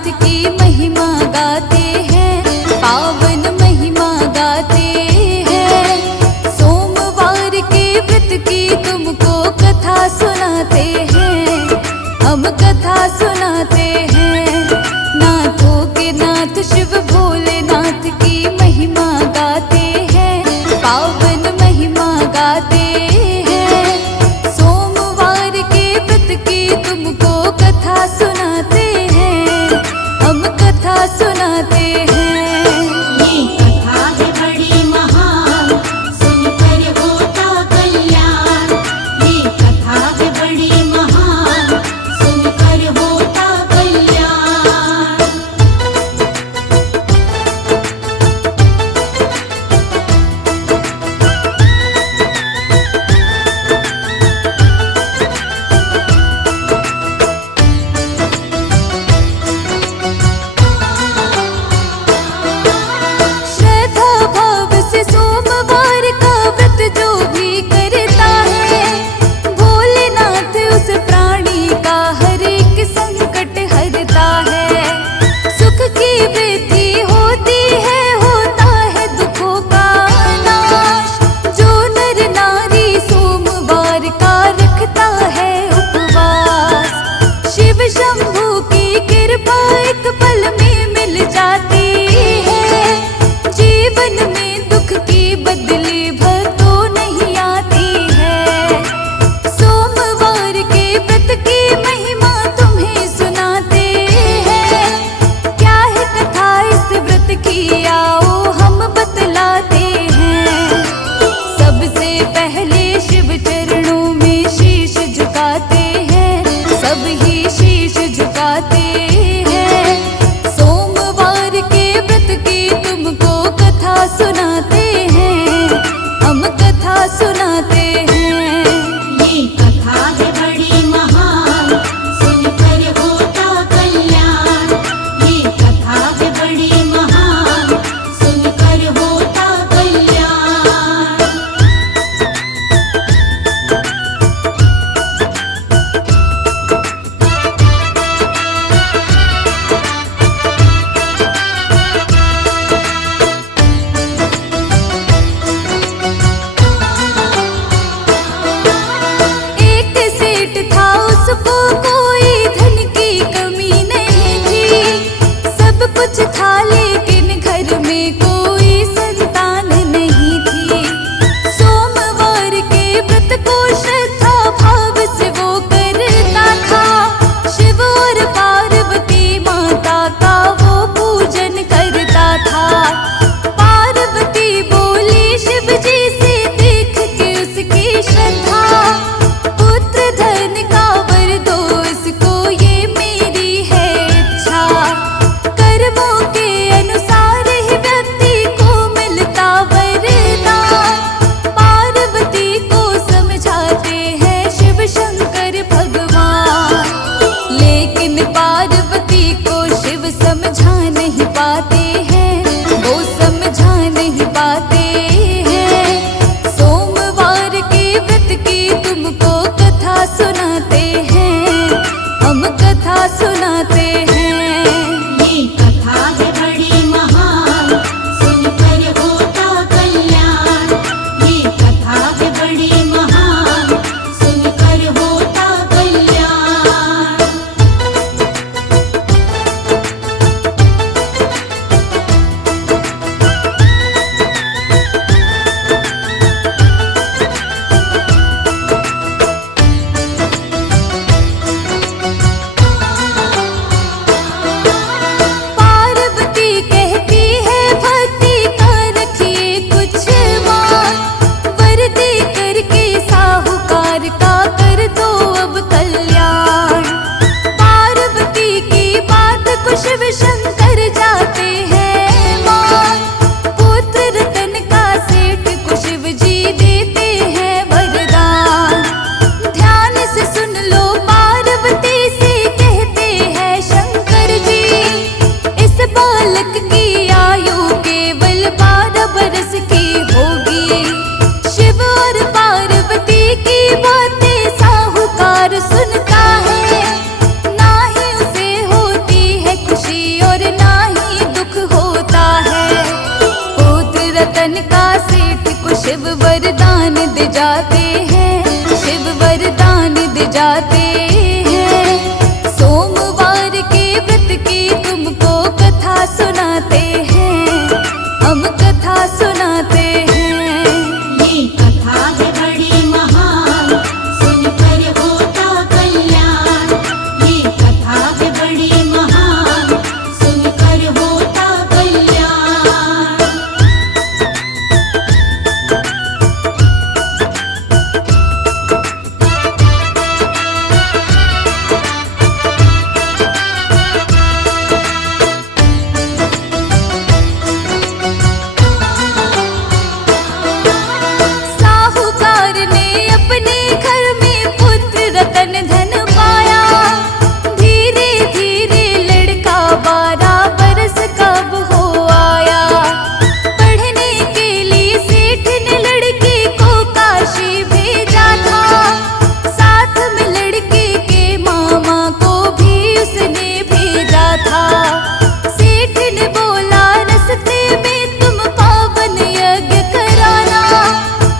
नाथ की महिमा गाते हैं, पावन महिमा गाते हैं। सोमवार के व्रत की तुमको कथा सुनाते हैं, हम कथा सुनाते हैं। नाथों के नाथ शिव भोलेनाथ की महिमा गाते हैं, पावन महिमा गाते हैं। सोमवार के व्रत की तुमको कथा सुनाते हैं, हम कथा सुनाते हैं। ये कथा है बड़ी महान, सुनकर होता कल्याण। ये कथा है बड़ी महान, सुनकर होता कल्याण। सेठ को शिव वरदान दे जाते हैं, शिव वरदान दे जाते हैं। सोमवार के व्रत की तुमको कथा सुनाते हैं, हम कथा सुनाते हैं। ये कथा है बड़ी महान, सुनकर होता कल्याण। ये कथा है बड़ी महान, सुनकर होता कल्याण। साहूकार ने अपने घर में पुत्र रतन धन पाया। धीरे धीरे लड़का 12 बरस कब हो आया। पढ़ने के लिए सेठ ने लड़के को काशी भेजा था। साथ में लड़के के मामा को भी उसने भेजा था। सेठ ने बोला रस्ते में तुम पावन यज्ञ कराना,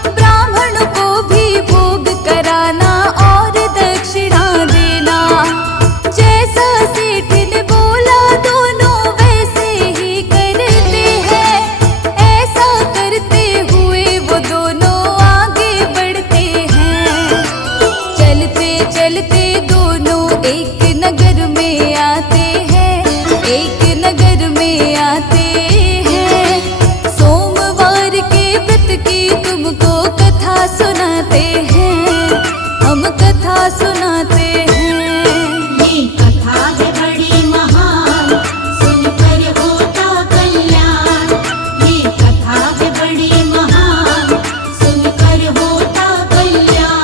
ब्राह्मण को भी भोग कराना और दक्षिणा देना। जैसा सेठ ने बोला दोनों वैसे ही करते हैं। ऐसा करते हुए वो दोनों आगे बढ़ते हैं। चलते चलते दोनों एक नगर में आते हैं, एक नगर में आते हैं। सोमवार के व्रत की तुमको कथा सुनाते हैं, हम कथा सुनाते हैं। ये कथा है बड़ी महान, सुनकर होता कल्याण। ये कथा है बड़ी महान, सुनकर होता कल्याण।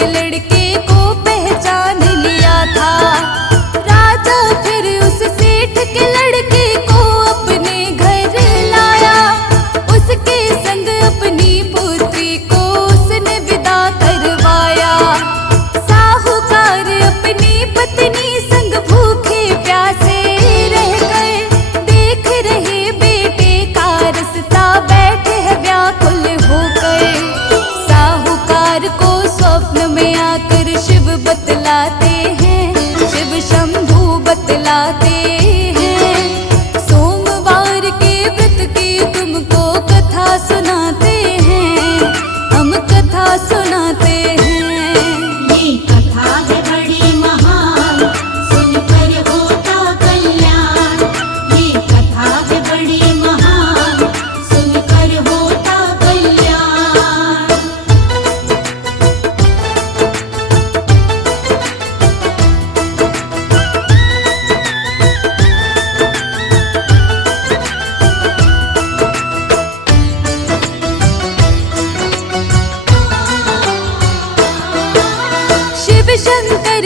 के लड़के को पहचान लिया था। राजा फिर उस सेठ के लड़के को अपने घर लाया। उसके संग अपनी पुत्री को उसने विदा करवाया। साहूकार अपनी पत्नी संग भूखे प्यासे रह गए। देख रहे बेटे का रास्ता बैठे है व्याकुल हो गए। साहूकार को स्वप्न में आकर शिव बतलाते हैं, शिव शंभू बतलाते हैं। सोमवार के व्रत की तुमको कथा सुनाते हैं, हम कथा सुनाते हैं। ये कथा है बड़ी महान, सुनकर होता कल्याण। ये कथा है बड़ी महान, सुनकर होता कल्याण। शिव शंकर